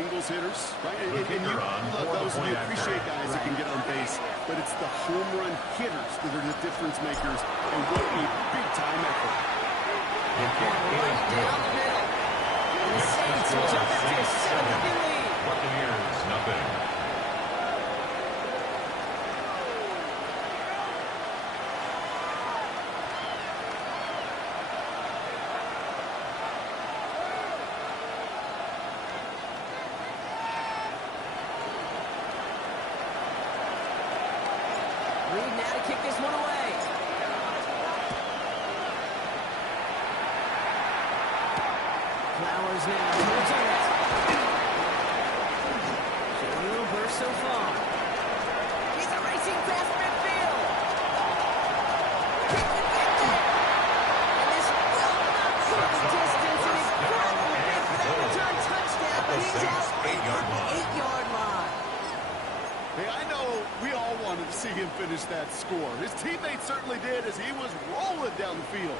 singles hitters, right? And you love those, and you appreciate guys that can get on base. But it's the home run hitters that are the difference makers, and what a big-time effort. Right down the middle. And the Saints will jump back to a 7-0 lead. Buccaneers, nothing. Reed now to kick this one away. Flowers now towards it. Showing a little burst so far. He's a racing past midfield. Can he get there? And this will not go the distance. And he's cracking big for that return touchdown. But he's out at the 8-yard line. Hey, I know we all wanted to see him finish that score. His teammates certainly did as he was rolling down the field.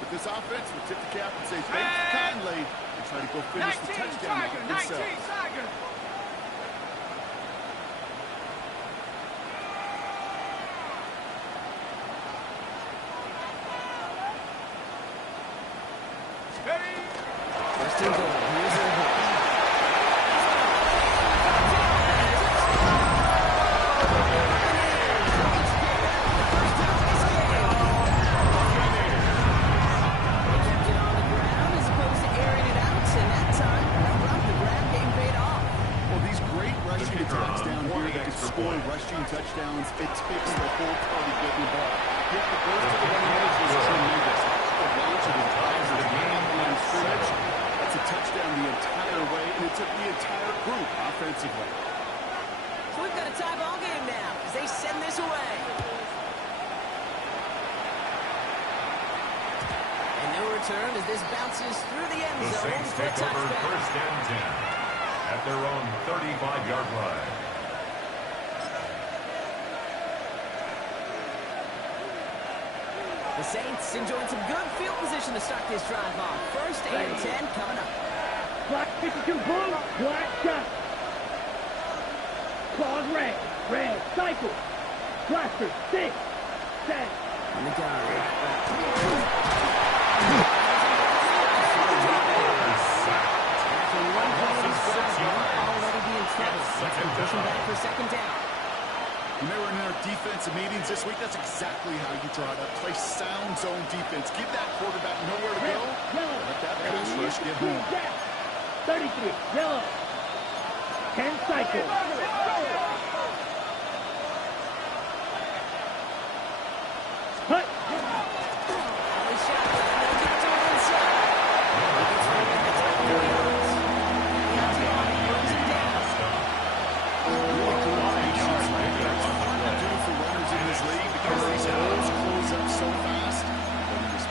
But this offense would tip the cap and say, thank you kindly, and try to go finish the touchdown themselves. First and goal. Here's the ball. Rushing touchdowns, it takes the whole party getting the ball. Yet the burst of the running backs was tremendous. The launch of the drives of the game line scrimmage, that's a touchdown the entire way, and it took the entire group offensively. So we've got a tie ball game now as they send this away. And no return as this bounces through the end The zone Saints for a take over touchdown. first and 10 at their own 35-yard line. The Saints enjoying some good field position to start this drive off. First and 10 coming up. Black 52 blue, black shot. Claws red, red, cycle. Blaster, 6, 7. On the gun. After one play of these drives, they'll already be in trouble. Pushing back for second down. When they were in our defensive meetings this week, that's exactly how you draw it up. Play sound zone defense. Give that quarterback nowhere to go. Let that pass rush get home. 33, yellow. 10 cycle. Hut.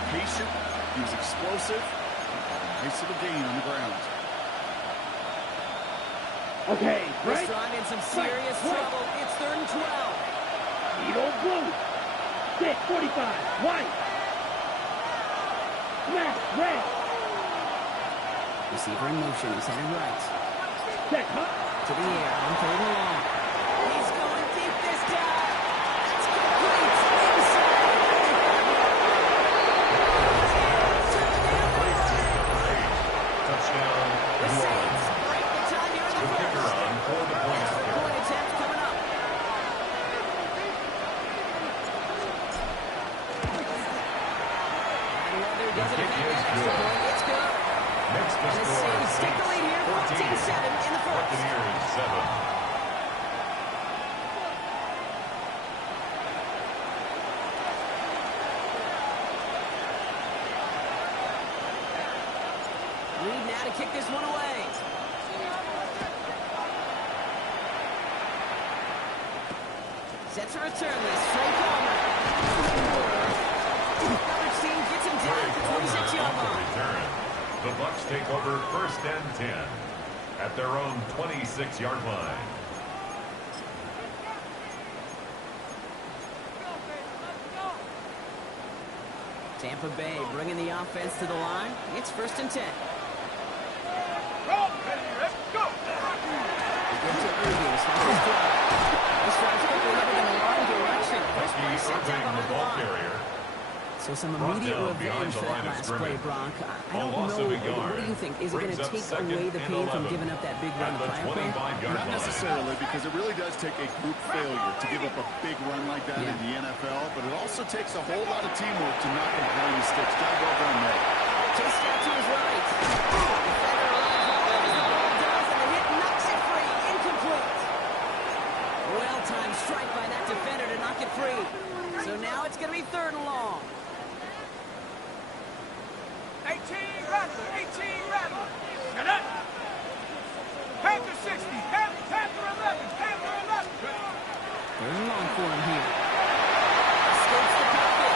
He was explosive. Nice little gain on the ground. Okay, This right. drive in some serious trouble. It's 3rd and 12. Needle blue. 6, 45, white. Smash, red. Receiver in motion. He's headed right. Check, huh? To the air. On 3rd and long. He's going deep this time. It's complete. Inside. Touchdown, The New Saints Orleans. break the tie here in the The kicker first. on for the point after. Point attempt coming up. And Leather The doesn't kick make is that extra good. point. It's good. Makes the And the score Saints take the lead here, 14-7 in the first. Buccaneers 7. Reed now to kick this one away. Sets a return this. Trey Palmer. Coverage team gets him down at the 26-yard On the line. return. The Bucs take over first and 10 at their own 26-yard line. Tampa Bay bringing the offense to the line. It's 1st and 10. Somebody sent down orbiting the behind the ball line. carrier. So some Brought immediate down behind revenge the for that line of last play, scrimmage. Bronk. I A don't loss know. of a What yard. do you think? Is it going Brings to up take second away the and pain from 11 giving up that big at run the to Triumph? 25-yard Not line. necessarily, because it really does take a group failure to give up a big run like that in the NFL, but it also takes a whole lot of teamwork to knock him behind the sticks. Job well done there. Chased out to his right. Defender alive as the ball does, and the hit knocks it free. Incomplete. Well-timed strike by that defender to knock it free. So now it's going to be 3rd and long. 18 Rattler, 18 Rattler. Shut up. Panther 60, Panther 11, Panther 11. 3rd and long for him here. Escapes the pocket.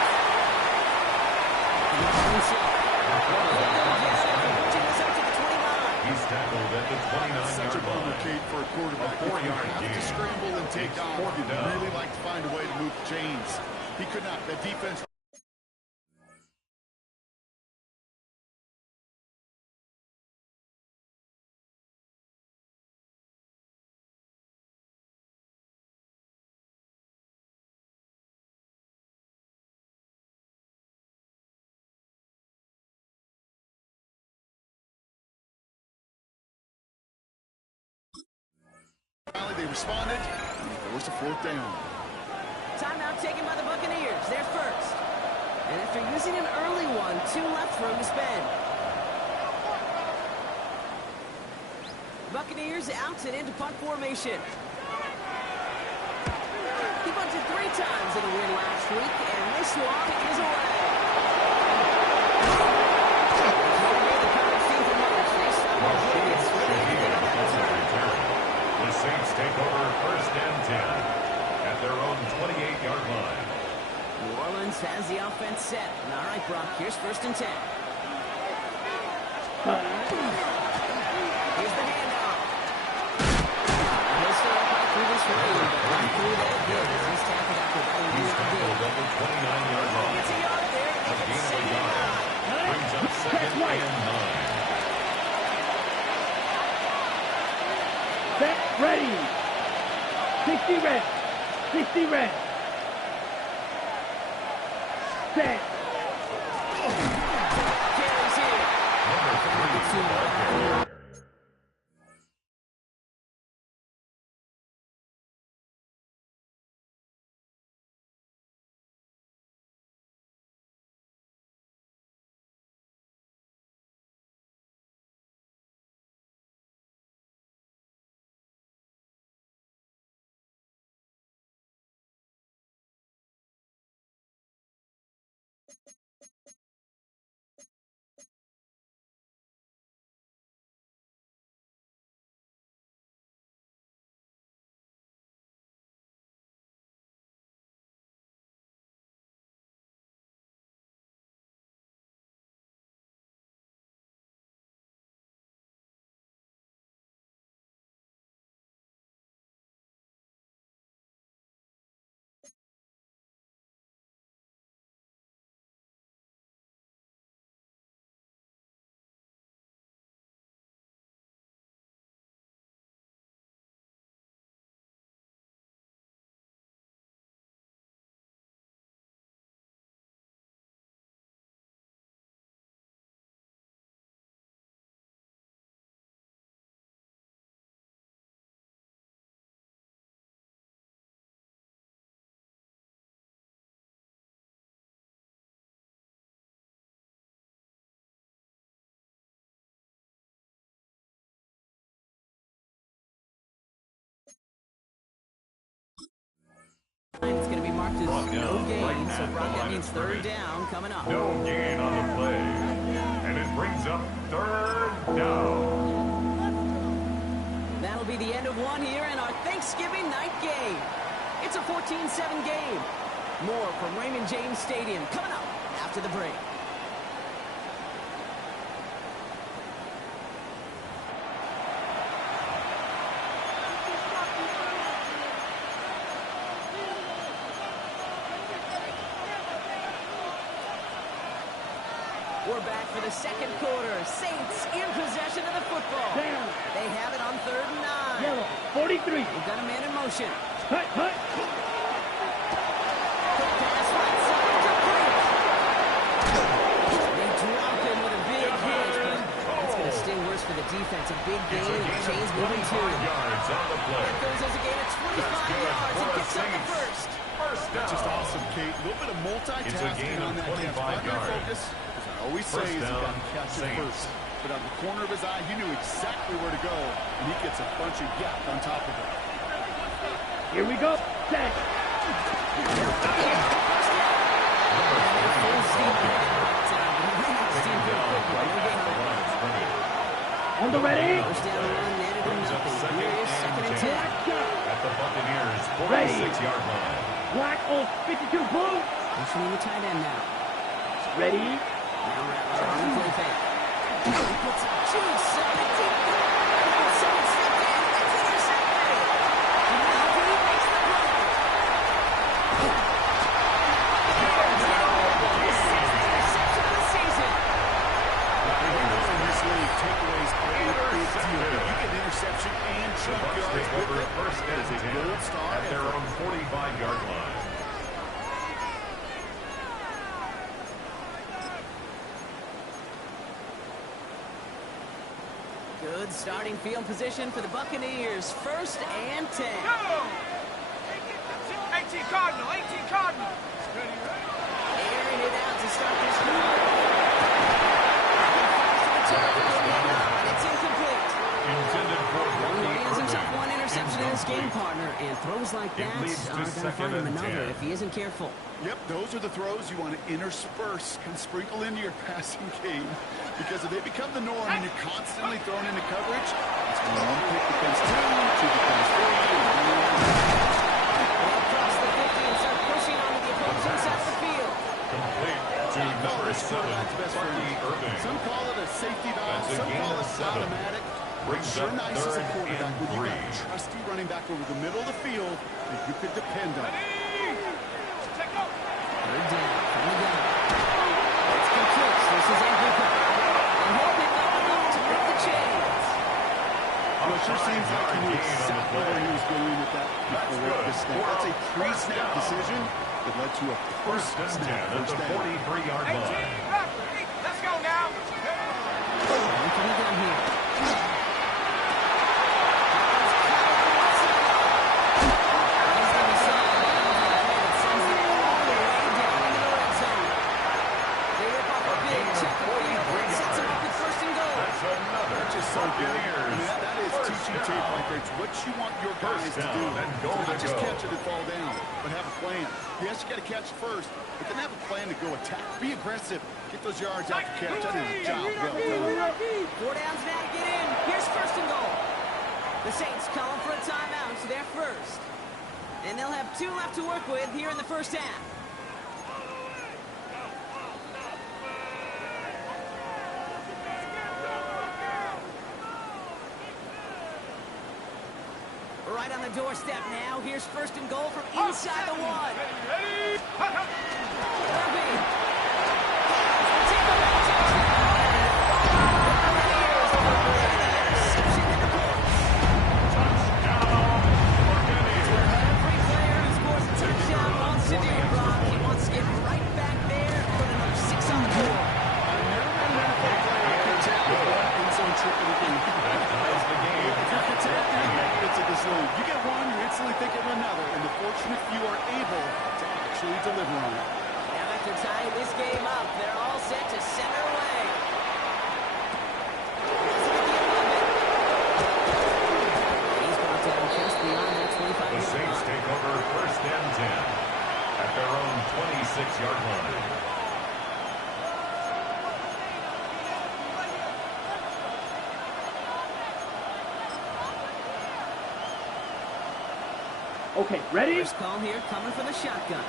He's tackled at the 29-yard Such a bummer, line. Kate, for a quarterback. A 4-yard If you have gain. to scramble and take It's off. 4th You'd down. really like to find a way to move the chains. He could not. That defense. Finally, they responded, and they forced a 4th down. Timeout taken by the Buccaneers. They're first. And after using an early one, 2 left for him to spend. Buccaneers out and into punt formation. He bunted 3 times in a win last week, and this one is away. The Saints take over 1st and 10 at their own 28-yard line. New Orleans has the offense set. All right, Brock, here's 1st and 10. Here's the handoff. He'll stay up right through this way, but right through that hit as he's tackled after about a He's year tackled at the 29-yard line. Gets a yard there. A They gain can of a save yard. it. Brings up 2nd and 9. Set, ready. 60 red. 60 red. Set. Carries here. Number 3, the ball carrier. It's going to be marked as Brought no down gain, right so at Brock, the that line means of 3rd scrimmage. down coming up. No gain on the play. And it brings up 3rd down. That'll be the end of one here in our Thanksgiving night game. It's a 14-7 game. More from Raymond James Stadium coming up after the break. We're back for the 2nd quarter. Saints in possession of the football. Down. They have it on 3rd and 9. Yellow. 43. We've got a man in motion. Hut, hut. defense. A big gain It's a and gain chains of moving 25 too. yards on the play. That goes as a gain of 25 That's good yards for and the picks up the Saints. first. First down. Just awesome, Kate. A little bit of It's a multitasking gain of on that catch. 25 Primary yards. focus, as I always say, First is you down, got to catch it Saints. first. But out of the corner of his eye, he knew exactly where to go, and he gets a bunch of yak on top of it. Here we go. Set. On the ready. First down run, netted him Brings up nothing. second Here is and second and 10. 10. At the Buccaneers' Ready. 46-yard line. Black on 52 blue. Pushing in the tight end now. Ready. Now Rattler on the play fake. Gets a juice on the deep ball. Someone stepped in. It's intercepted. And now he makes the play. His sixth interception of the season. In this league, takeaways are a big deal. You get an interception and The chunk Bucs yards take with over it. first That and is a 10 gold star at their effort. own 45-yard line. Good starting field position for the Buccaneers. First and 10. Go! 18 Cardinal, 18 Cardinal. Airing it out to start this drive. And it's incomplete. Intended for He Bucky hands himself Irving. one interception in this game, Incomplete. partner, and throws like It that leads to are going to second find him and another 10. if he isn't careful. Yep, those are the throws you want to intersperse and sprinkle into your passing game. Because if they become the norm and you're constantly thrown into coverage, it's when one pick becomes two, two becomes three, They cross the 50 and start pushing onto the opposing side of the field. Complete to number 7, Bucky Irving. Some call it a safety valve, That's a some gain call of it 7. automatic. Brings Sure up nice as a third quarterback and when you got 3. a trusty running back over the middle of the field that you could depend on. Take off. Third down from the gun. It's complete. This is Enrico. And he'll pick up enough to break the chains. Well, it sure seems like he knew exactly where he was going with that before the snap. That's a pre-snap decision that led to a First and 10 post-snap at the first down. 43-yard 18 line. Rattler. Let's go now. And from the gun here. That's another That's just so good. I Buccaneers. mean, that is First teaching down. tape right there. It's what you want your guys First to down do. and goal Not to just go. catch it and fall down, but have a plan. Yes, you got to catch it first, but then have a plan to go attack. Be aggressive. Get those yards out the catch. That is a job well done. 4 downs now to get in. Here's first and goal. The Saints calling for a timeout, so they're first. And they'll have 2 left to work with here in the first half. Right on the doorstep now. Here's first and goal from inside the 1. Ready? Irving. Take the back to Every player who scores a touchdown wants to do, Brock. He wants to get right back there and put another 6 on the board. You get one, you're instantly thinking of another, and the fortunate few are able to actually deliver on it. Now after tying this game up, they're all set to center away. He's brought down just beyond that 25-yard The line. Saints take over first and 10 at their own 26-yard line. Okay, ready. First call here coming from the shotgun.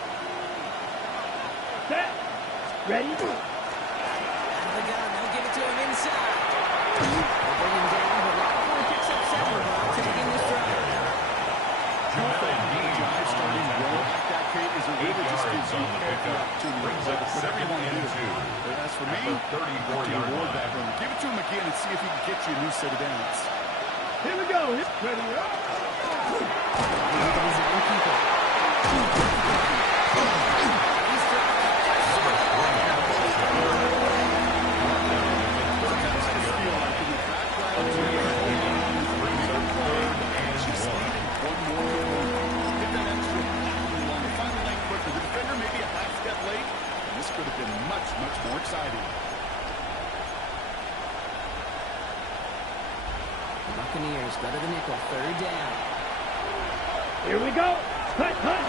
Set. Ready. Out of the gun, they'll give it to him inside. They'll bring him down, but Rattler picks up 7 blocks taking this drive. Drive starting well like that, Kate, is it really just gives you on the every pickup. opportunity Brings to up whatever second you want to and do. 2 But as for at me, the 34-yard reward line. that run. Give it to him again and see if he can get you a new set of downs. Here we go. Ready up. He's on keeper. He's Sometimes I just feel like in the background, Go to the nickel. Third down. Here we go. Cut, cut.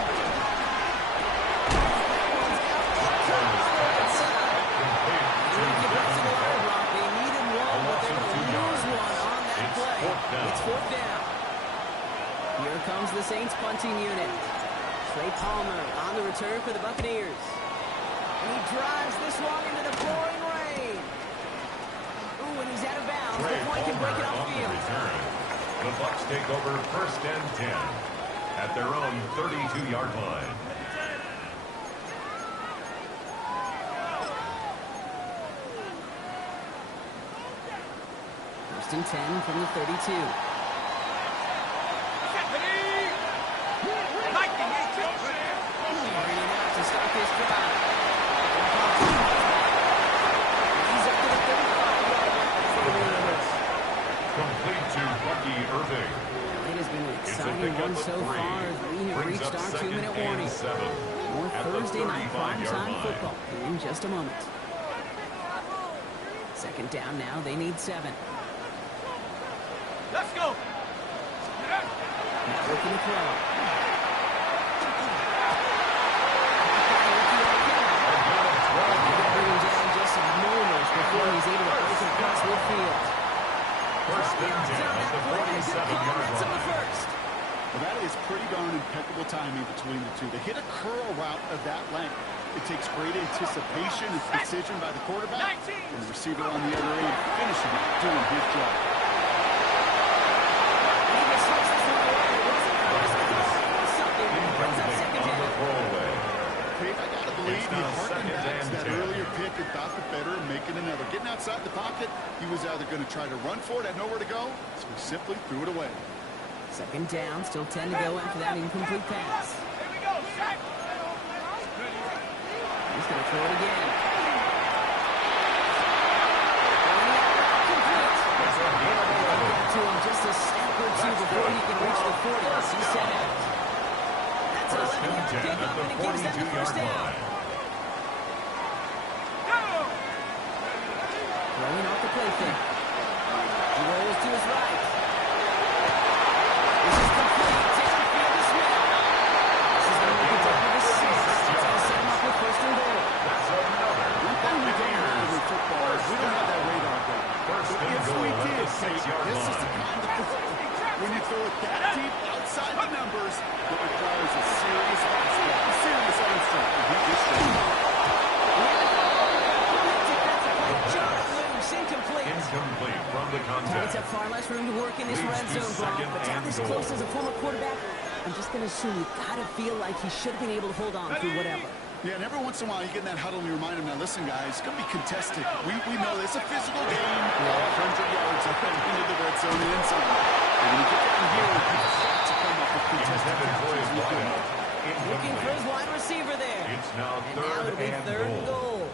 It's fourth down. Here comes the Saints punting unit. Trey Palmer on the return for the Buccaneers. And he drives this one into the pouring rain. Ooh, and he's out of bounds. The point can break it off the field. The Bucs take over first and 10 at their own 32-yard line. First and 10 from the 32. To start this drive. He's up to the 35-yard line. Complete to Bucky Irving. It has been an exciting one so far as we have reached our 2-minute warning. More Thursday night primetime football in just a moment. Second down now. They need 7. Let's go. Now looking to throw. Before he's able to break it across midfield. First and 10 at the 47-yard line. Well, that is pretty darn impeccable timing between the two. They hit a curl route of that length. It takes great anticipation and precision by the quarterback, and the receiver on the other end finishing it, doing his job. I gotta believe he harkened back to that earlier pick and thought the better of making another. Getting outside the pocket, he was either going to try to run for it, had nowhere to go, so he simply threw it away. Second down, still 10 to go after that incomplete pass. Here we go, Shaq. He's going to throw it again. To him just a step or two before he can reach the 40 as he set out. That's a 11-yard pickup, and it gives them the first down. Throwing off the play fake. He rolls to his right. This is complete. Downfield to Smith. This is going to make it down to the 6. It's going to set him up with first and goal. That's another. We don't have with football. We don't have that radar gun. First and If goal we at did, the 6-yard this is the line. kind of throw. When you throw it that deep outside the numbers, it requires a serious fastball, a serious arm strength, and he just showed up. Incomplete from the Targets contact. have far less room to work in this Leads red to zone block, second but down and this goal. close as a former quarterback, I'm just going to assume you got to feel like he should have been able to hold on through whatever. Yeah, and every once in a while you get in that huddle and you remind him, now listen guys, it's going to be contested. We know it's a physical game. We're all 100 yards up and into the red zone and end zone. And when you get down here, you've got to come up with contested Intended for his passes. wideout. Looking for his Incomplete. wide receiver there. It's now And now third it'll be and third and goal. goal.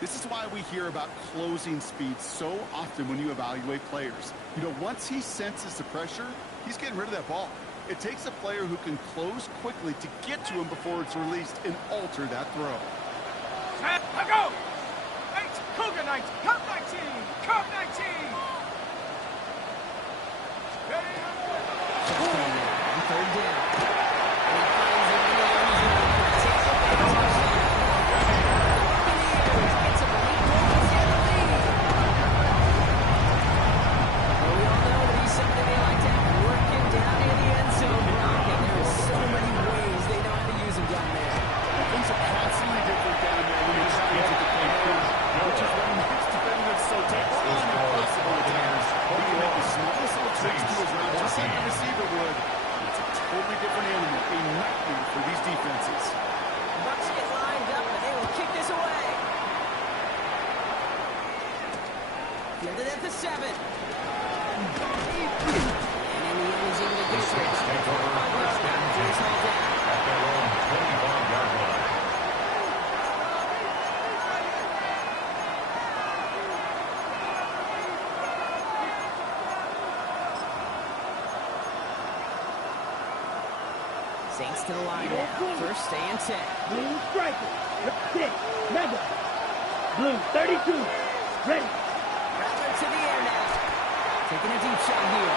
This is why we hear about closing speed so often when you evaluate players. You know, once he senses the pressure, he's getting rid of that ball. It takes a player who can close quickly to get to him before it's released and alter that throw. Let go. 8, Cougar 19, Cup 19, Cup 19. Ready? On third down. And he finds it in the end zone. Takes it for the touchdown. Buccaneers gets a late goal to get the lead. Well, we all know that he's somebody they like to have working down in the end zone block, and there are so many ways they know how to use him down there. Things are constantly different down there when you're trying to defend him, which is what makes defending so tough. It's not impossible at times. He can make the smallest little tricks to his route, just like the receiver would. It's a totally different animal, a nightmare for these defenses. Bucks get lined up, and they will kick this away. Fielded at the 7. And in the end, he's able to get it. Take over first and 10 at their own 25-yard line. Saints to the line now. First and 10. Blue striker. 6. Mega. Blue 32. Ready. Rattler to the air now. Taking a deep shot here.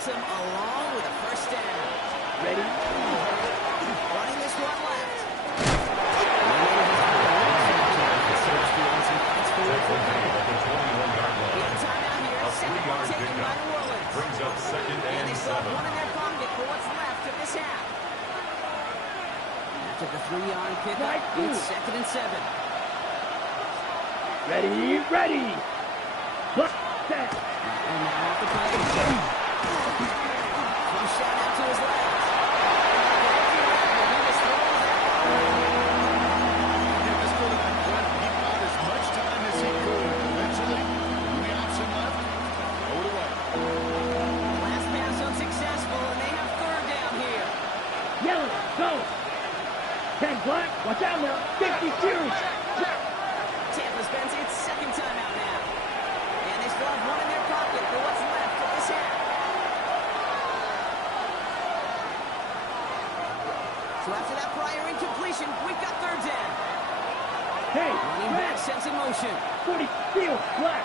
takes him along with a first down. Ready? Running this one left. Second down at the 21-yard line. Timeout here. A Second one 3-yard taken by pickup. New Orleans. Brings up second And and they still have 7. one in their pocket for what's left of this half. After the 3-yard pickup, it's second and 7. Ready? Ready! Block that! And now off the play. From shot out to his left. He just throws that. Give this quarterback credit. He got as much time as he could. Eventually, when the option left, throw it away. Last pass unsuccessful, and they have third down here. Yellow, go! 10 black, watch out now! 50 series! Tampa spends its second time out now. And they still have one in their pocket for what's left of this half. So after that prior incompletion, we've got third down. Hey, Running back red! sets in motion. 40 steel, black!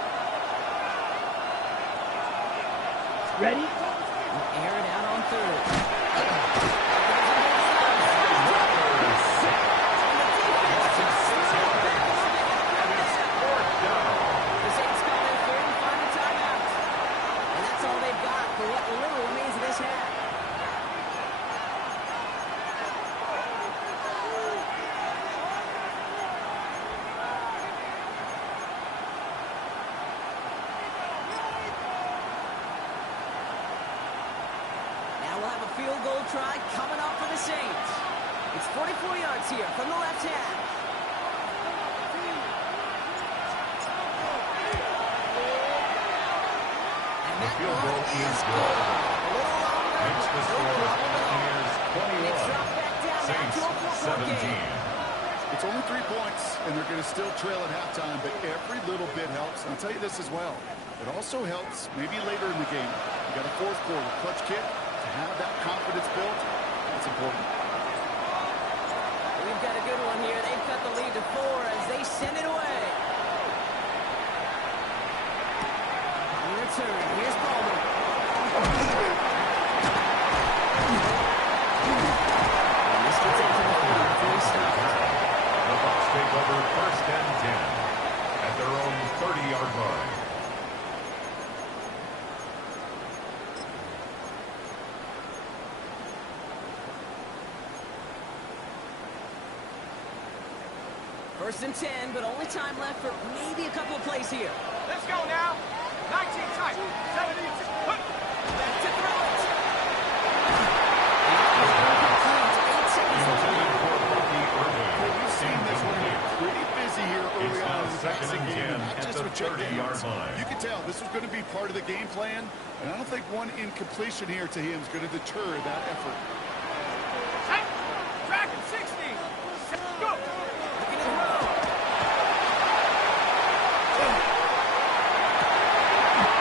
Ready? Air it out on third. The Saints call their third and final timeout. And that's all they've got for what little remains of this half. Now we'll have a field goal try coming up for the Saints. It's 44 yards here from the left half. And The that field goal run is good. good. A little longer. Makes the No score problem at all. Buccaneers And it's 21. dropped back down now Saints to a 4-point 17. game. It's only 3 points, and they're going to still trail at halftime, but every little bit helps. And I'll tell you this as well. It also helps maybe later in the game. You got a fourth quarter clutch kick. To have that confidence built, that's important. We've got a good one here. They've cut the lead to 4 as they send it away. On the return, here's Palmer. And this gets into the 40 before he stops. The Bucs take over first and 10 at their own 30-yard line. First and 10, but only time left for maybe a couple of plays here. Let's go now. 19 tight. 70. Back to throw it. Incomplete. 8 seconds left. Intended for Bucky Irving. We've seen this one get pretty busy here early It's now on in the second passing and game, 10 not at just the with Jake 30-yard Daniels. line. You can tell this was going to be part of the game plan, and I don't think one incompletion here to him is going to deter that effort. Tight. Dragon 60. Go. Looking to throw.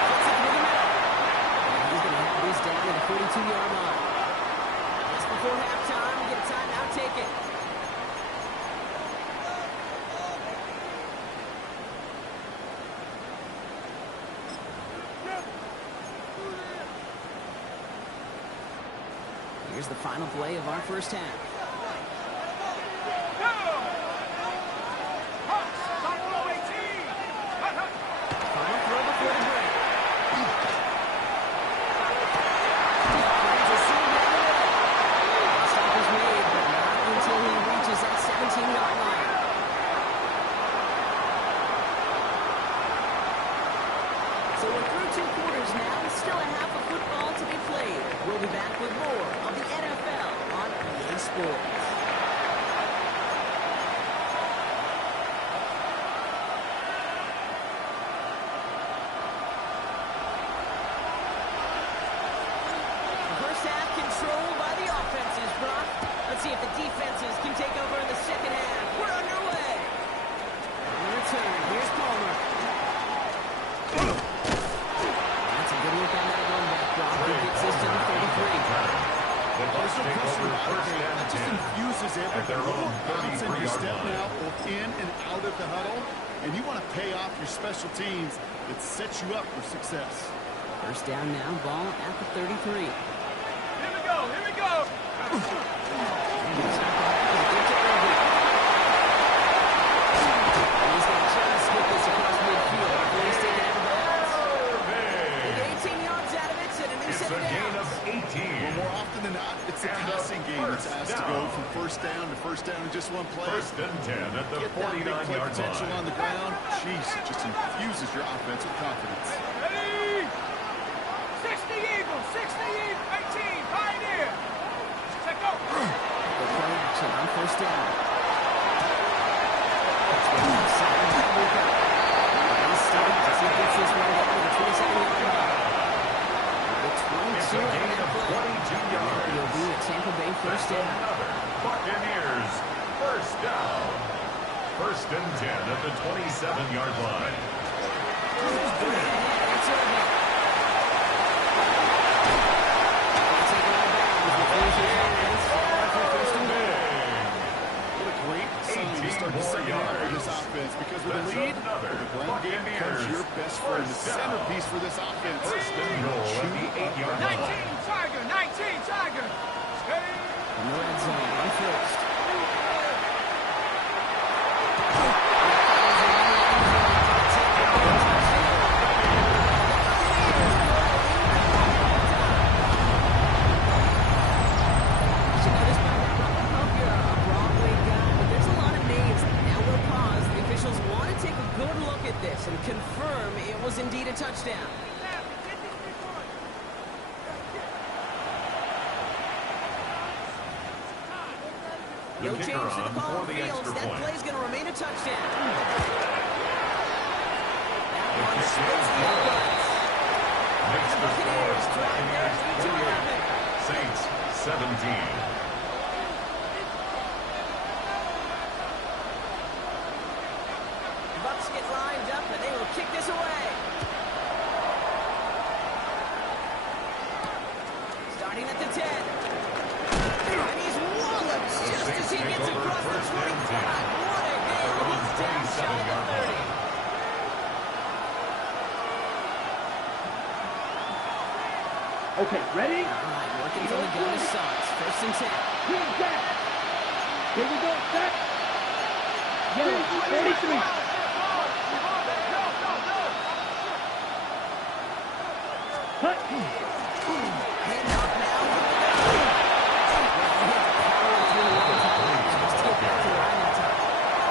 Gets it through the middle. And he's going to have this down at the 42-yard line. Just before halftime, we get a timeout taken. Here's the final play of our first half. Go. Hawks. Top row 18. Hut, hut. Final throw before the break. Stop is made, but not until he reaches that 17-yard line. So we're through 2 quarters now. Still a half of football to be played. We'll be back with more of the NFL on EA Sports. The first half controlled by the offenses, Brock. Let's see if the defenses can take over in the second half. We're underway. On the return, here's Palmer. That's a good look on that run back, Brock. He gets this to the 33. The Bucs take over first That and just 10 infuses at their everything. own Bounce and you're 33-yard stepping line. out both in and out of the huddle, and you want to pay off your special teams that sets you up for success. First down now, ball at the 33. Here we go, here we go. He's going to try to skip this across midfield before he's taken out of bounds. With 18 yards out of it, and a new It's set a of gain of downs. 18. Well, more often than not, it's the passing game that's asked to go from first down in just one play. First and 10 at the Get that big play 49-yard potential on line. the ground. Jeez, it just infuses your offense with confidence. Ready? 60 Eagles, 60 Eagles, 18, Pioneer. Check go. The play action on first down. It's a gain of 22 yards. It'll be a Tampa Bay first That's down. another Buccaneers first down. First and 10 at the 27-yard line. It's over. Taking out of bounds with the offense. First and goal. What a great sign to start the second half of this offense, because with a lead, the ground game becomes your best friend, the centerpiece for this offense. First and goal at the 8-yard 19, line. Tiger, 19, Tiger. Steady. In the red zone on first. And confirm it was indeed a touchdown. The No kicker change to the on ball for the fields. extra That point. play's going to remain a touchdown. That The one kick splits is the good. uprights. Makes the score Buccaneers drive their Buccaneers lead to 48, Saints 17. The Bucs get lined up, and they will kick this away. Starting at the 10. And he's walloped just as he gets across the 25. What a hit. He's down shy of the 30. Okay, ready? All right, working from the gun to Suggs. First and 10. Team set. Here we go, set. Yellow, 33. Cut. Hand off now. Power through one time. Just get back to the line in time.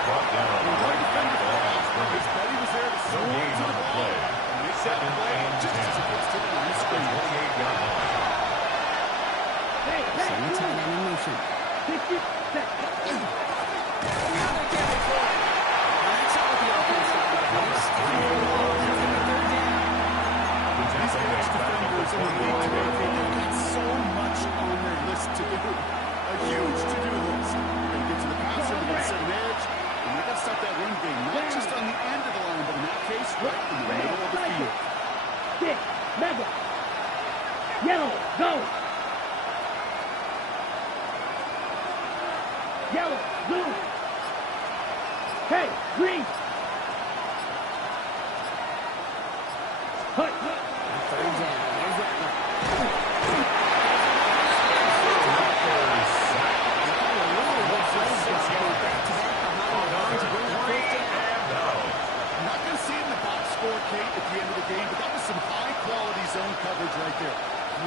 Brought down right back to the line of scrimmage. Betty was there to No slow gain to on the the ball. play. And they set Second the play and just 10 as it gets to the line of at the scrimmage. 28-yard line. Hey, Send the tight end in motion. 60, set. Another carry for it. That's all the offense on the base. And the ball is in the third down. The These Tampa Bay edge back at defenders the in the league 21-yard today, line. they've got so much on their list to do. A huge to-do list. They get to the passer, they get set an edge, and they got to stop that run game, not just on the end of the line, but in that case, right in the middle of the field. 6, mega. Yellow, go. Yellow, blue. Hey, green. Cut. Third down. Here's Rattler. Not going to see it in the box score, Kate, at the end of the game, but that was some high-quality zone coverage right there.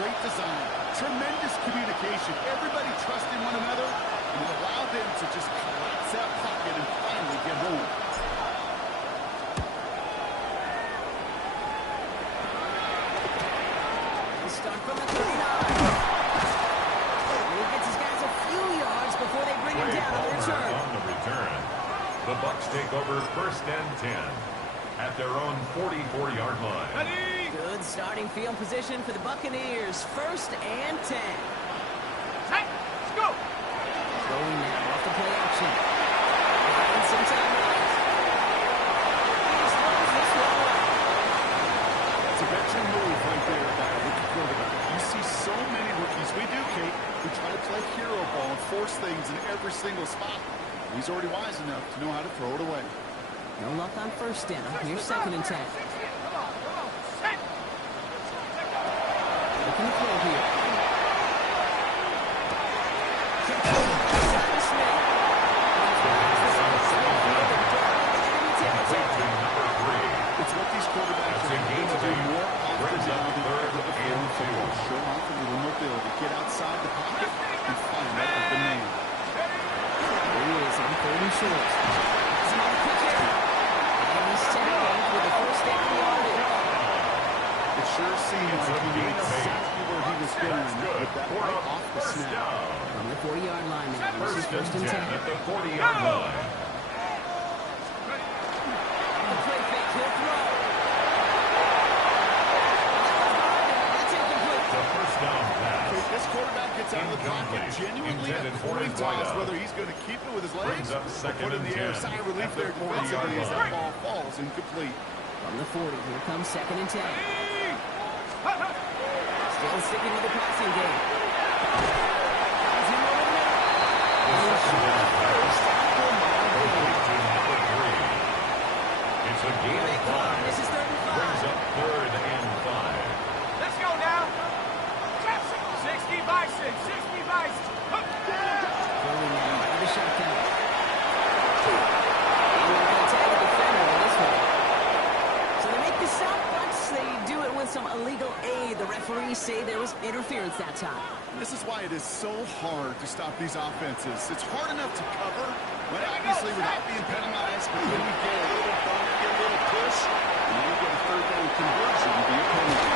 Great design, tremendous communication, everybody trusting one another, and it allowed them to just collapse that pocket and finally get home. Start from the 39. He gets his guys a few yards before they bring him Trey down on the Palmer return. on the return. The Bucs take over first and 10 at their own 44-yard line. Ready? Good starting field position for the Buccaneers. First and 10. Set. Let's go. Throwing now off the play action. And some time left. He slows this one away. It's a veteran move right there by a rookie quarterback. You see so many rookies, we do, Kate, who try to play hero ball and force things in every single spot. He's already wise enough to know how to throw it away. No luck on first down. Here's second and 10. Come on, come on. Set. attacking the throw here. Simon Smith. It's what these quarterbacks are able to do more often now than ever before in football. Show off a little mobility. Get outside the pocket and find that open man. There he is on 3rd and short. He's on the quick hitter. And he's tackled with the first down yardage. It sure seems like he knew exactly where he was going with that right off the snap. From the 40-yard line now. This is 1st and 10. At the 40-yard line. The play fake. He'll throw. That's incomplete. The first down pass. This quarterback gets out of the pocket genuinely Intended a for coin his toss wideout. whether he's going to keep it with his legs Brings up or second put it in and the air. 10 Sigh of relief at there the 40-yard defensively as line. that ball falls incomplete. From the 40, here comes 2nd and 10. Still sticking with the passing game. Has him over the middle. And he's short at first. Complete to number 3. It's a gain of 5. This is 3rd and 5. Brings up 3rd and 5. Let's go now. 60 Bison. 60 Bison. Early now out of the shotgun. And we're going to tag a defender on this one. So they make the stop, but they do it with some illegal aid. The referees say there was interference that time. This is why it is so hard to stop these offenses. It's hard enough to cover, but obviously without being penalized, but then we get a little bump, get a little push, and then we get a 3rd down conversion to be a penalty.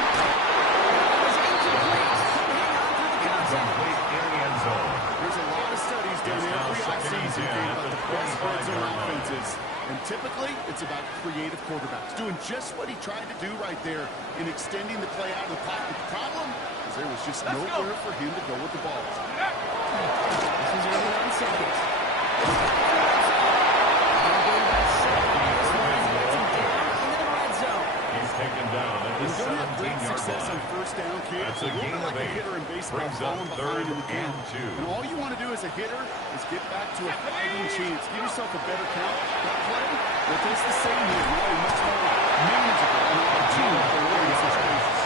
It was incomplete. Hang on through the contact. Complete in the end zone. There's a lot of studies done It's now every 2nd and offseason 10 about at the the best red zone 25-yard line. offenses. And typically, it's about creative quarterbacks, doing just what he tried to do right there in extending the play out of the pocket. The problem is there was just nowhere for him to go with the ball. This is early on 2nd. They're getting about 7 on this one as he gets him down into the red zone. He's taken down at the You don't have great 17-yard success on line. 1st down, kid. That's So a you're gain like of a 8. hitter in baseball, Brings up falling 3rd behind in the count. and 2. And all you want to do as a hitter is get back to a fighting chance. Give yourself a better count. That play, well, it's the same here. Now much more manageable and opportunity for winning situations.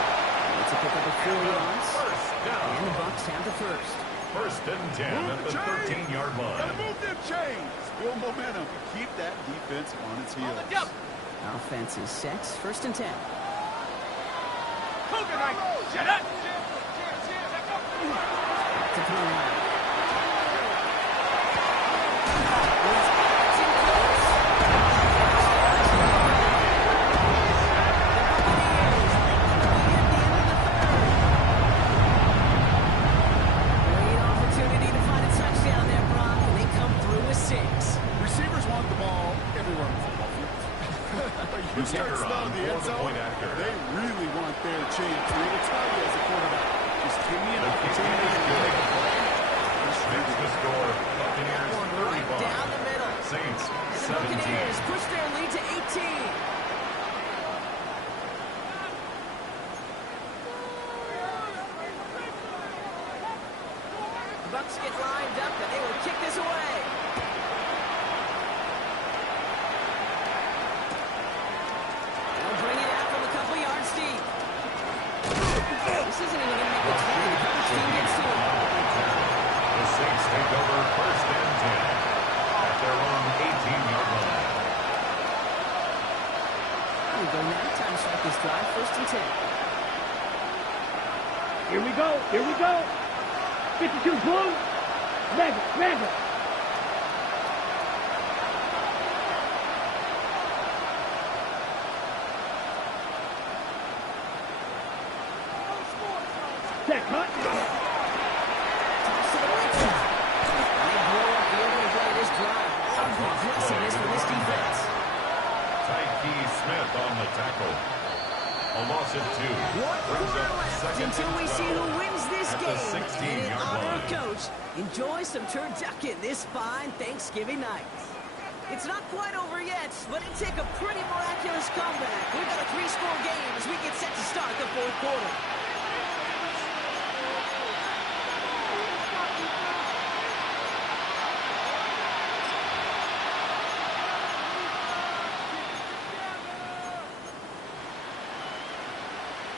It's a pickup of 4 yards. First down. And the Bucs have the first. 1st and 10 at the 13-yard line. Gotta move them chains. Build momentum. Keep that defense on its heels. Offense is set. 1st and 10. Cougar Knight. Shut up. Cheers. Let's go. To throw line. Great opportunity to find a touchdown there, Brock, and they come through with 6. Receivers want the ball everywhere on the football field. You start Kicker slow on in the end for the zone, point after. they really want their chance. And they will tell you as a quarterback, just give me an The kicking opportunity is to good. make a play. Smith the score. Buccaneers Right 35. down the middle. Saints And the 17. Buccaneers push their lead to 18. The Bucs get lined up, and they will kick this away. They'll bring it out from a couple yards deep. This isn't even going to make the 20. The coverage team gets to it. The Saints take over 1st and 10 at their own 18-yard line. We go now. Time to start this drive. 1st and 10. Here we go. Here we go. 52 blue. Mega. Set cut. Toss to the right side. They blow up the opening play of this drive. Love the aggressiveness for this defense. Tyke Smith on the tackle. A loss of 2. Brings up Left 2nd until we and see 12 who wins this at the game. And in 16-yard honor of line. Coach, enjoy some turducken this fine Thanksgiving night. It's not quite over yet, but it took a pretty miraculous comeback. We've got a 3-score game as we get set to start the 4th quarter.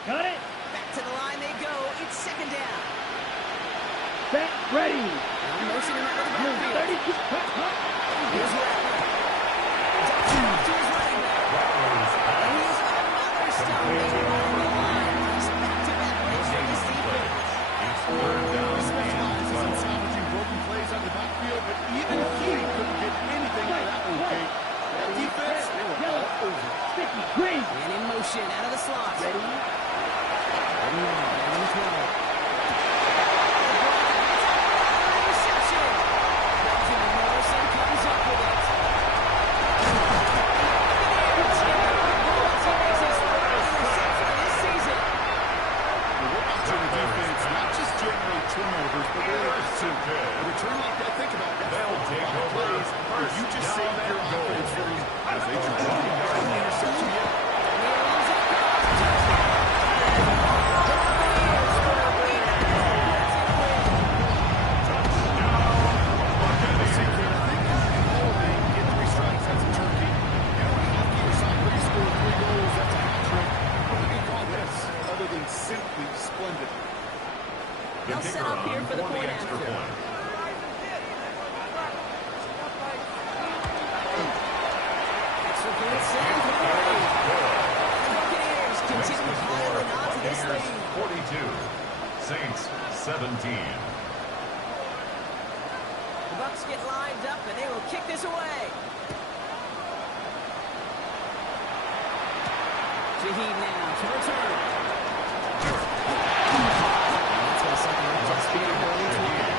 Got it. Back to the line they go. It's set, ready. Now motioning out of the backfield. 32, cut, cut. Here's Rattler. Dumps it off to his running back. And he's another stop being run on the line. Nice back-to-back wins for this defense. It's third down He specializes in and 12. salvaging broken plays on the backfield, but even he couldn't get anything out of that one, Kate. That defense, they were all over. Sticky, green. And in motion out of the slot. Ready. And now, down the throw. Reception. Benjamin Morrison comes up with it. He makes his third interception this season. We're watching the defense not just generate turnovers, but really pursue. A return like that, think about it. They'll take over Plays where you just first saved down your and goal. offense from as they try to get an interception yet. Simply splendid. The They'll set kicker up here on for the point extra after. point. Extra point set for the lead. The Buccaneers continue piling on to this Buccaneers lead. 42, Saints 17. The Bucs get lined up and they will kick this away. Shaheed now to return. And that's going to set them up to speed going into it.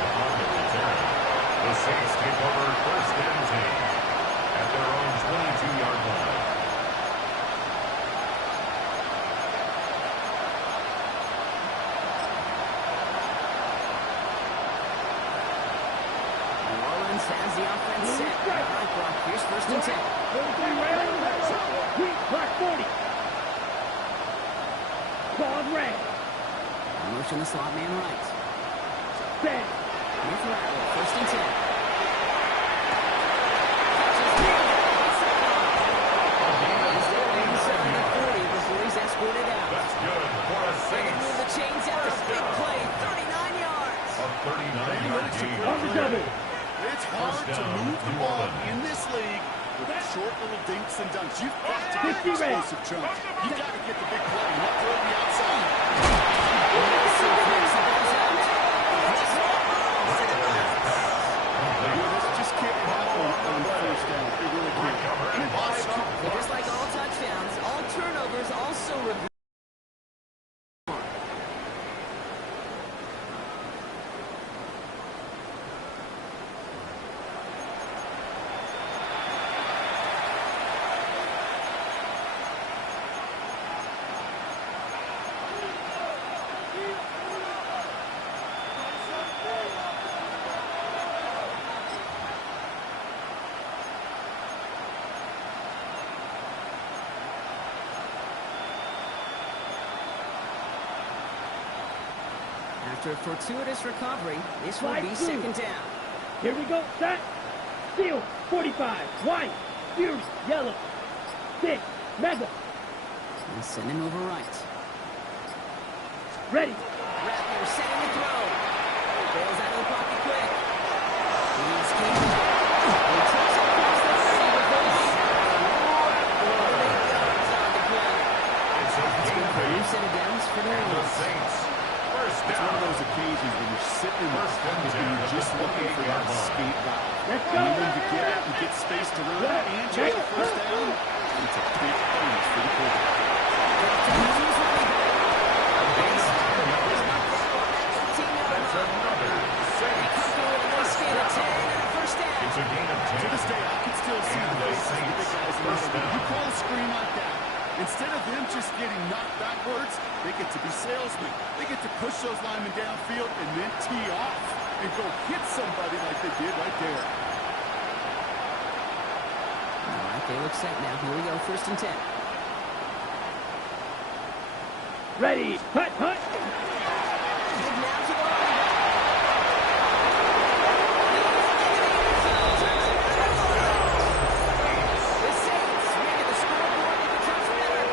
The Saints take over first and 10 at their own 22-yard line. New Orleans has the offense set. All right, Brock, here's first and 10. 43 ready. Sweet, clock 40. Claude red. Motion the slot man right. Set. With Rattler, first and 10. Inside the 40 before he's escorted out. That's good for a And they Saints. move the chains out. Big play, 39 yards. A 39-yard gain. On the double. It's hard to down, move the New ball Orleans. in this league with short little dinks and dunks. You've got to get 50 ready. explosive chunks. You've got to get the big play, not throw the outside. This just can't happen on first down. It really can't. But just like all touchdowns, all turnovers also reveal. After a fortuitous recovery, this will be second down. Here we go. Set. Seal. 45. White. Fury. Yellow. 6. Mega. And send him over right. Ready. Rattler setting the throw. Bails out of the pocket quick. He's keeping it. He takes it across the 30 with this. Yards on the play. It's a gain A new set of downs for the and the Orioles. Saints. First It's one of down. those occasions when you're sitting in the First and pocket 10 and you're at just the looking for that 28-yard line. escape route. Let's And go. you need to get out and get space to run and chase the first down. It's a big bonus for the quarterback. That's another Saints. It's a gain of 10. To this day, I can still see And the the faces of the big Saints guys in first the down. You call a screen like that. Instead of them just getting knocked backwards, they get to be salesmen. They get to push those linemen downfield and then tee off and go hit somebody like they did right there. All right, they look set now. Here we go, first and 10. Ready. Hut, hut. Big now to the line. The Saints making the scoreboard look a touch better.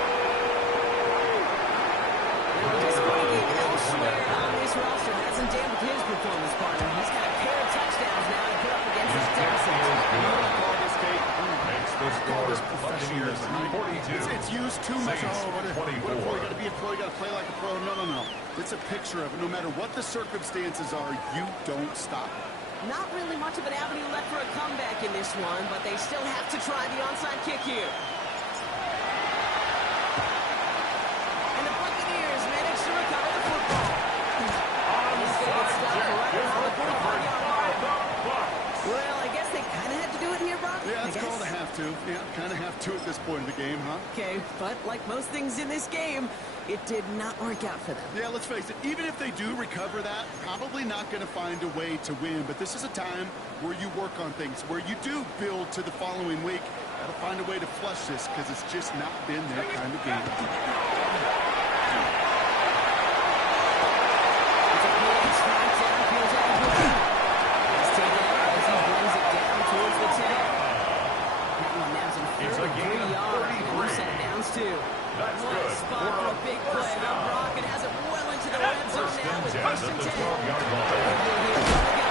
Just bringing elsewhere on this roster hasn't dampened his performance, partner. it's a picture of it. No matter what the circumstances are, you don't stop. Not really much of an avenue left for a comeback in this one, but they still have to try the onside kick here. And the Buccaneers manage to recover the football. He's going to get stopped right around the 45-yard line. Well, I guess they kind of had to do it here, Brock. Yeah, it's called a have to. Yeah, kind of have to at this point in the game, huh? Okay, but like most things in this game, it did not work out for them. Yeah, let's face it, even if they do recover that, probably not going to find a way to win. But this is a time where you work on things, where you do build to the following week. Got to find a way to flush this because it's just not been their kind of game. It's a gain of 33. That's good. Spot for a big play. Now Brock has it well into the red zone now with first and 10. 12-yard line.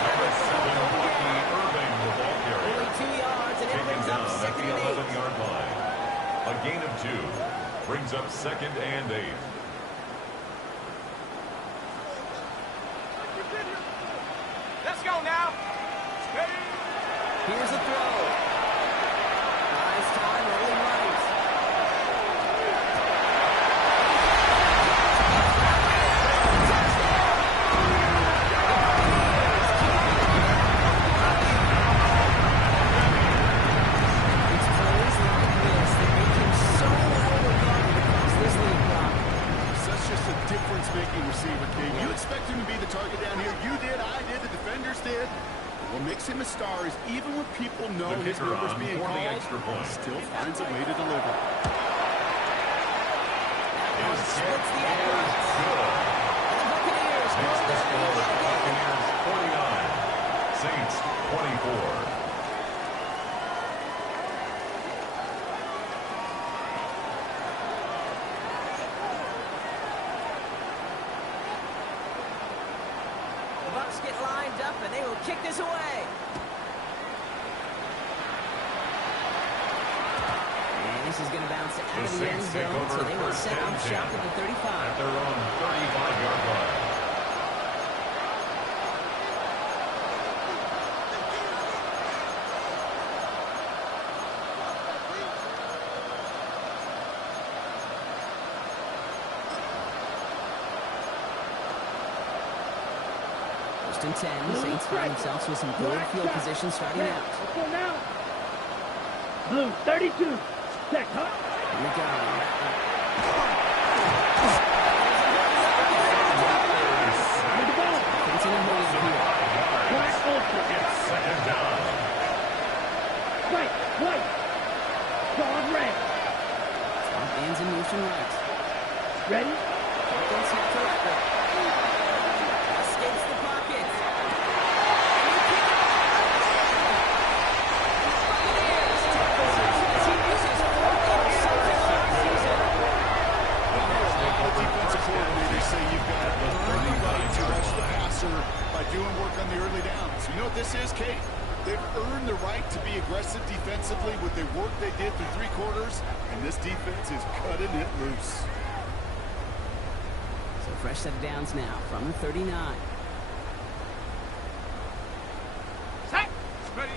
Number 7, Bucky Irving, the ball carrier. Only 2 yards, and it Taken brings up down at second the and 8. 11-yard line. A gain of 2 brings up second and 8. Let's go now. Ready? Here's a throw. Nice time, rolling right. It's plays like this that make him so well-regarded across this league, Brock. Such just a difference-making receiver, Kate. You expect him to be the target down here. You did, I did, the defenders did. What makes him a star is even when people know The his kicker number's on being for the called, extra point. he still finds a way to deliver. His kick Splits the is uprights. good. And the Buccaneers Makes go the down score yet again. Buccaneers 49, Saints 24. The Bucs get lined up, and they will kick this away. And this is going to bounce out The of the end Saints take zone, so over they will first set and up 10 shop at the 35. at their own 35-yard line. First and 10. Saints find themselves with some good field position starting out. Let's go now. Blue, 32. Check, huh? Here we go. With the ball. Continue holding here. Black ultra. It's second down. Right, white. Dog red. Top ends in motion right. Ready? Falcons here to right. Escapes the pocket. And he kicked it Buccaneers tackles him as he uses 4 interceptions on the season. The defensive coordinators say you've got to earn the right to rush the passer by doing work on the early downs. You know what this is, Kate? They've earned the right to be aggressive defensively with the work they did through 3 quarters, and this defense is cutting it loose. So fresh set of downs now from the 39. Set. Ready?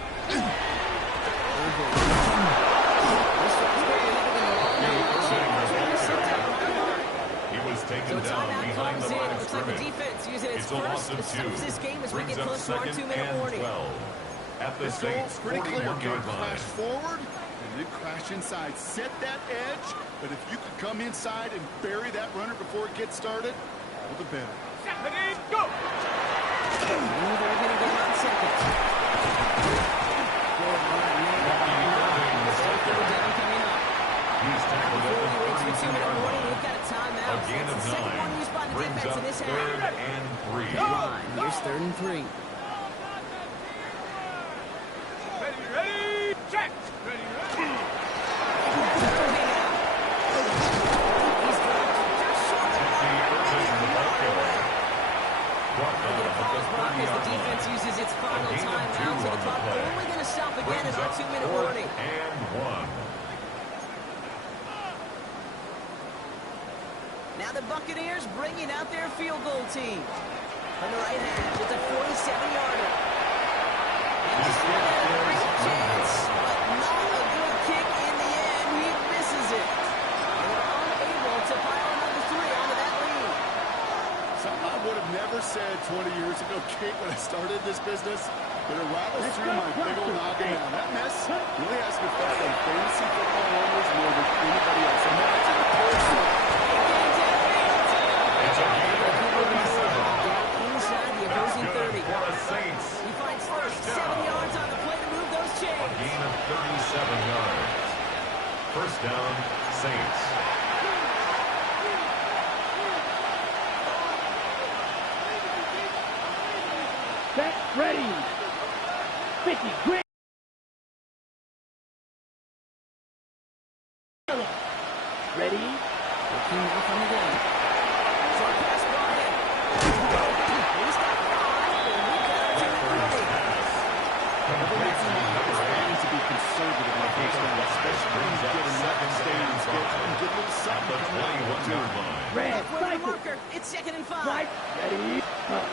He was So taken down timeout behind comes the in. line of Looks like the scrimmage. defense using its It's a loss first of to stop 2. this game as we Brings get up close to our second 2-minute and warning. 12 at the This goal Saints' is pretty clear. 41-yard line. Crash forward and then crash inside. Set that edge, but if you could come inside and bury that runner before it gets started, all the better. Set. Ready? Go. They're going to go on second. Good run there. Bucky Irving, the Third second. down coming up. He's tackled at Before we reach the the 2-minute 32-yard warning, line. we've got a timeout. A gain That's of the second 9 one used by the brings defense up in this third half. and 3. Line. Here's 3rd and 3. Ready? Ready? Check. Ready? Ready? He's dropped just short of Bucky Irving, the ball carrier. Brought down at the Brock as the 30-yard defense line. uses its final A gain of 2 timeout, so on the the clock play. only going to stop again Brings at our up 2-minute 4th warning. and 1. Now the Buccaneers bringing out their field goal team. From the right hash, it's a 47-yarder. And this one has a great chance, but not a good kick in the end. He misses it. And they're unable to pile another 3 onto that lead. Something I would have never said 20 years ago, Kate, when I started this business, but it rattles through my big old noggin now. That mess really has an effect on fantasy football owners more than anybody else. Imagine the person. It's a gain of 37. Down inside the opposing 30. For the Saints. He finds first, 7 yards on the play to move those A chains. gain of 37 yards. First down, Saints. Set, ready. 50, green. Yellow. Ready. Looking now from the gun. Short pass brought in. He's got 5, and we got to the 30. Trying to be conservative on first down, especially when you get in that stance. Get a little something The coming out 21 too. yard line. Red, Halfway to the cycle. marker. It's 2nd and 5. Right, ready. Up.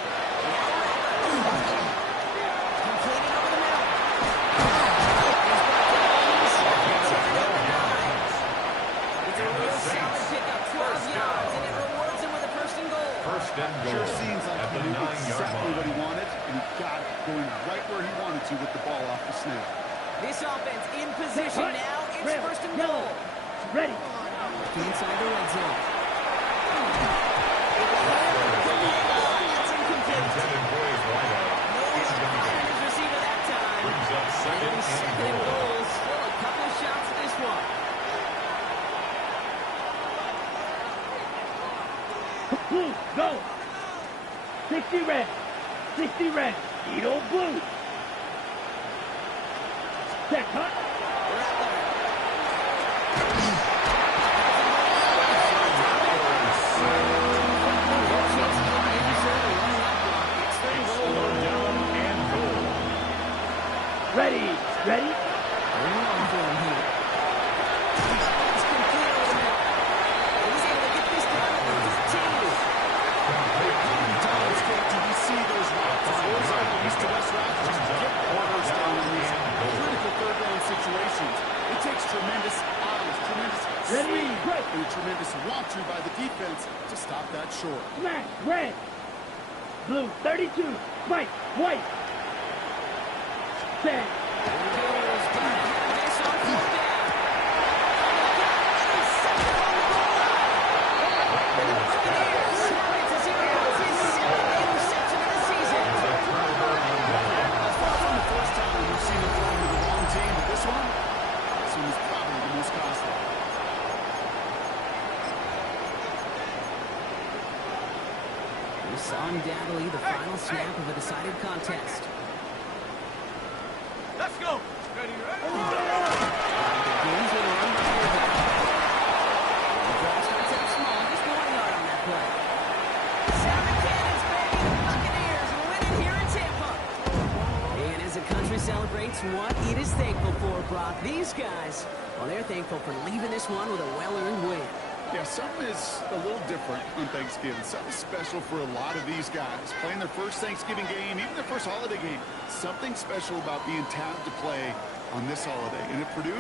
Completing over the middle. He's brought down inside the 10 over 9. It's a real solid pickup, 12 yards, and it rewards him with a first and goal. First and goal. Sure seems like at he the knew 9-yard exactly what he line. wanted, and he got it going right where he wanted to with the ball off the snap. This offense in position Cut. now. It's Red, first and yellow. goal. Ready. Inside the red zone. That's incomplete. Intended for his wideout. No Buccaneers receiver that time. Brings up second And and second and goal. goal. Still a couple of shots at this one. Blue, go. 60 red. 60 red. Edo blue. Set, cut. Third down and goal. Ready. Ready. Bring it on for him here. It's complete over the middle. He's able to get this down to the 15. Times, Kate, did you see those routes? Those are the east to west routes. Just get quarters down in these critical third down situations. It takes tremendous eyes, tremendous Ready, speed, break. and a tremendous want-to by the defense to stop that short. Smash. Red. Blue. 32. Spike. White. Set. Buccaneers got to have this on fourth down. He's set on the ball. And the Buccaneers have it to zero. It's his 7th interception of the season. That's far from the first time we've seen him throw to the wrong team, but this one was probably the most costly. We saw undoubtedly the final snap of a decided contest. Let's go. Ready, ready. The games that are run by the back. The draw starts out small, just 1 yard on that play. Sound the cannons, baby. The Buccaneers win it here in Tampa. And as the country celebrates what it is thankful for, Brock, these guys, well, they're thankful for leaving this one with a well-earned win. Yeah, something is a little different on Thanksgiving. Something special for a lot of these guys. Playing their first Thanksgiving game, even their first holiday game. Something special about being tapped to play on this holiday. And it produced